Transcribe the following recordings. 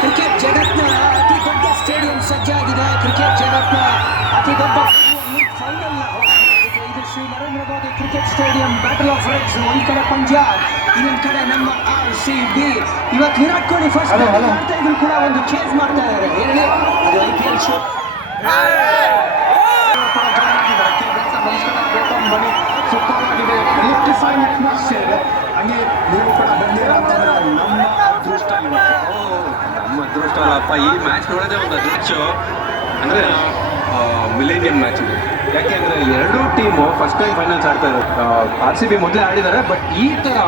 Cricket ಜಗತ್ನ ಅತಿ ದೊಡ್ಡ stadium ಸಜ್ಜಾಗಿದೆ. ಕ್ರಿಕೆಟ್ ಜಗತ್ನ ಅತಿ ದೊಡ್ಡ ಫೈನಲ್ ಇದು Shri Narendra Modi cricket stadium battle of reds ಒಂದ್ ಕಡೆ ಪಂಜಾಬ್ ಇನ್ನೊಂದ್ ಕಡೆ ನಮ್ಮ ಆರ್ ಸಿ ಬಿ ಇವತ್ತು ವಿರಾಟ್ ಕೊಹ್ಲಿ ಫಸ್ಟ್ ಮಾಡ್ತಾ ಇದ್ರು ಕೂಡ ಒಂದು ಚೇಂಜ್ ಮಾಡ್ತಾ ಇದ್ದಾರೆ. ಹೇಳಿ. ಅದು I P L show super ಆಗಿದೆ ಸಾಯಿ ಅಟ್ಮಾಸ್ಫಿಯರ್ ಹಂಗೆ ನೀವು ಕೂಡ ಬಂದಿರ ನಮ್ಮ ಅದೃಷ್ಟ ನಮ್ಮ. ಅದೃಷ್ಟ ಅಲ್ಲಪ್ಪ ಈ ಮ್ಯಾಚ್ ನೋಡೋದೇ ಒಂದು ಅದೃಷ್ಟ ಅಂದರೆ ಮಿಲೇನಿಯಂ ಮ್ಯಾಚ್ ಯಾಕೆ ಅಂದರೆ, ಎರಡೂ ಟೀಮು ಫಸ್ಟ್ ಟೈಮ್ ಫೈನಲ್ಸ್ ಆಡ್ತಾ ಇರೋದು. ಆರ್ ಸಿ ಬಿ ಮೊದಲೇ ಆಡಿದ್ದಾರೆ ಬಟ್ ಈ ಥರ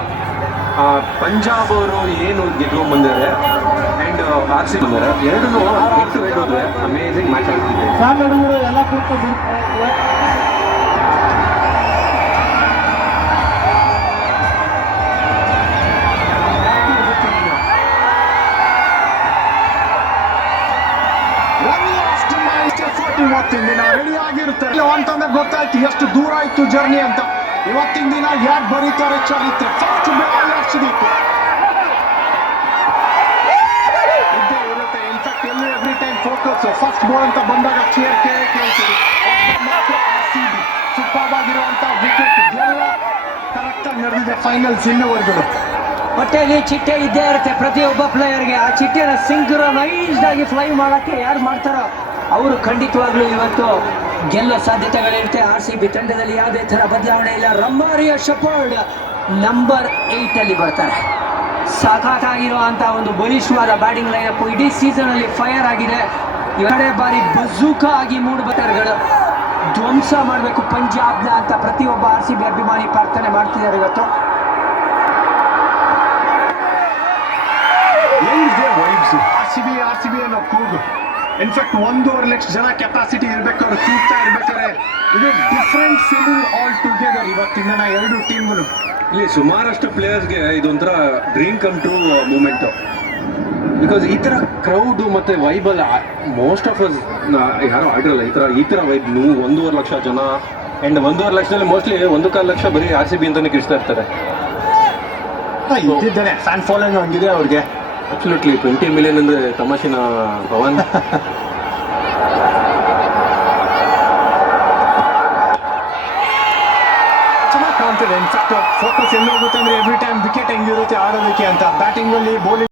ಪಂಜಾಬ್ ಅವರು ಏನು ಗೆದ್ಕೊಂಡು ಬಂದಿದ್ದಾರೆ ಆ್ಯಂಡ್ ಆರ್ ಸಿ ಬಂದಿದ್ದಾರೆ ಎರಡೂ ಹೆಡ್ ಹೇಳೋದ್ರೆ ಅಮೇಝಿಂಗ್ ಮ್ಯಾಚ್ ಆಗ್ತಿದೆ ಇವತ್ತಿನ ದಿನ ರೆಡಿ ಆಗಿರ್ತಾರೆ ಅಂತಂದ್ರೆ ಗೊತ್ತಾಯ್ತು ಎಷ್ಟು ದೂರ ಆಯ್ತು ಜರ್ನಿ ಅಂತ. ಇವತ್ತಿನ ದಿನ ಯಾಕೆ ಬರೀತಾರೆ ಚರಿತ್ರೆ? ಫಸ್ಟ್ ಬಾಲ್ ಇದ್ದೇ ಇರುತ್ತೆ. ಇನ್ಫ್ಯಾಕ್ಟ್ ಎಲ್ಲೂ every time focus first ball ಅಂತ ಬಂದಾಗ ಚೇರ್ ಕೇಳಿ ಕೇಳ್ತೀವಿ. ಸೂಪರ್ ಆಗಿರುವಂತ ವಿಕೆಟ್ ಎಲ್ಲ ಕರೆಕ್ಟ್ ಆಗಿ ನಡೆದಿದೆ. ಫೈನಲ್ಸ್ ಇನ್ನುವರೆಗೂ ಹೊಟ್ಟೆಯಲ್ಲಿ ಚಿಟ್ಟೆ ಇದ್ದೇ ಇರುತ್ತೆ. ಪ್ರತಿಯೊಬ್ಬ ಪ್ಲೇಯರ್ಗೆ ಆ ಚಿಟ್ಟೆನ ಸಿಂಕ್ರನೈಸ್ಡ್ ಆಗಿ ಫ್ಲೈ ಮಾಡಕ್ಕೆ ಯಾರು ಮಾಡ್ತಾರೋ ಅವರು ಖಂಡಿತವಾಗ್ಲೂ ಇವತ್ತು ಗೆಲ್ಲೋ ಸಾಧ್ಯತೆಗಳಿರುತ್ತೆ. ಆರ್ ಸಿ ಬಿ ತಂಡದಲ್ಲಿ ಯಾವುದೇ ಥರ ಬದಲಾವಣೆ ಇಲ್ಲ. ರಮ್ಮಾರಿಯ ಶಪರ್ಡ್ ನಂಬರ್ ಏಯ್ಟಲ್ಲಿ ಬರ್ತಾರೆ. ಸಖತ್ತಾಗಿರುವಂಥ ಒಂದು ಬಲಿಷ್ಠವಾದ ಬ್ಯಾಟಿಂಗ್ ಲೈನಪ್ ಇಡೀ ಸೀಸನ್ ಅಲ್ಲಿ ಫೈರ್ ಆಗಿದೆ. ಎರಡೇ ಬಾರಿ ಬಜೂಕ ಆಗಿ ಮೂಡ್ ಬಟರ್ಗಳು ಧ್ವಂಸ ಮಾಡಬೇಕು ಪಂಜಾಬ್ನ ಅಂತ ಪ್ರತಿಯೊಬ್ಬ ಆರ್ ಸಿ ಬಿ ಅಭಿಮಾನಿ ಪ್ರಾರ್ಥನೆ ಮಾಡ್ತಿದ್ದಾರೆ ಇವತ್ತು. R C B, R C B ಅನ್ನೋ ಕೂಗು. ಇನ್ಫ್ಯಾಕ್ಟ್ ಒಂದೂವರೆ ಲಕ್ಷ ಜನ ಕೆಪಾಸಿಟಿ ಇರ್ಬೇಕಾದ್ರೆ ಕೂಗ್ತಾ ಇರ್ಬೇಕಾದ್ರೆ ಇದು ಡಿಫ್ರೆಂಟ್ ಫೀಲಿಂಗ್ ಆಲ್ ಟುಗೆದರ್ ಇವತ್ತಿನ ನಾ ಎರಡು ಟೀಮ್ಗಳು ಇಲ್ಲಿ ಸುಮಾರಷ್ಟು ಪ್ಲೇಯರ್ಸ್ಗೆ ಇದೊಂಥರ dream come true moment because ಈ ಥರ ಕ್ರೌಡು ಮತ್ತು ವೈಬಲ್ ಮೋಸ್ಟ್ ಆಫ್ ಅಸ್ ಯಾರು ಆಡಿರಲ್ಲ. ಈ ಥರ ಈ ಥರ ವೈಬ್ ನೂ ಒಂದೂವರೆ ಲಕ್ಷ ಜನ ಆ್ಯಂಡ್ ಒಂದೂವರೆ ಲಕ್ಷದಲ್ಲಿ ಮೋಸ್ಟ್ಲಿ ಒಂದು ಕಾಲು ಲಕ್ಷ ಬರೀ ಆರ್ ಸಿ ಬಿ ಅಂತಲೇ ಕಿಡಿಸ್ತಾ ಇರ್ತಾರೆ. ಇದ್ದಿದ್ದಾನೆ. ಫ್ಯಾನ್ ಫಾಲೋಯಿಂಗ್ ಹಂಗಿದೆ ಅವ್ರಿಗೆ. ಅಬ್ಸಲ್ಯೂಟ್ಲಿ ಟ್ವೆಂಟಿ ಮಿಲಿಯನ್ ಅಂದರೆ ತಮಾಷಿನ ಪವನ್ ಚೆನ್ನಾಗಿ ಕಾಣ್ತಿದೆ ಇನ್ಫ್ಯಾಕ್ಟ್ ಫೋಕಸ್ ಎಲ್ಲಿ ಹೋಗುತ್ತೆ ಅಂದ್ರೆ ಎವ್ರಿ ಟೈಮ್ ವಿಕೆಟ್ ಹೆಂಗಿರುತ್ತೆ, ಆಡೋದಕ್ಕೆ ಅಂತ. ಬ್ಯಾಟಿಂಗ್ ಅಲ್ಲಿ ಬೌಲಿಂಗ್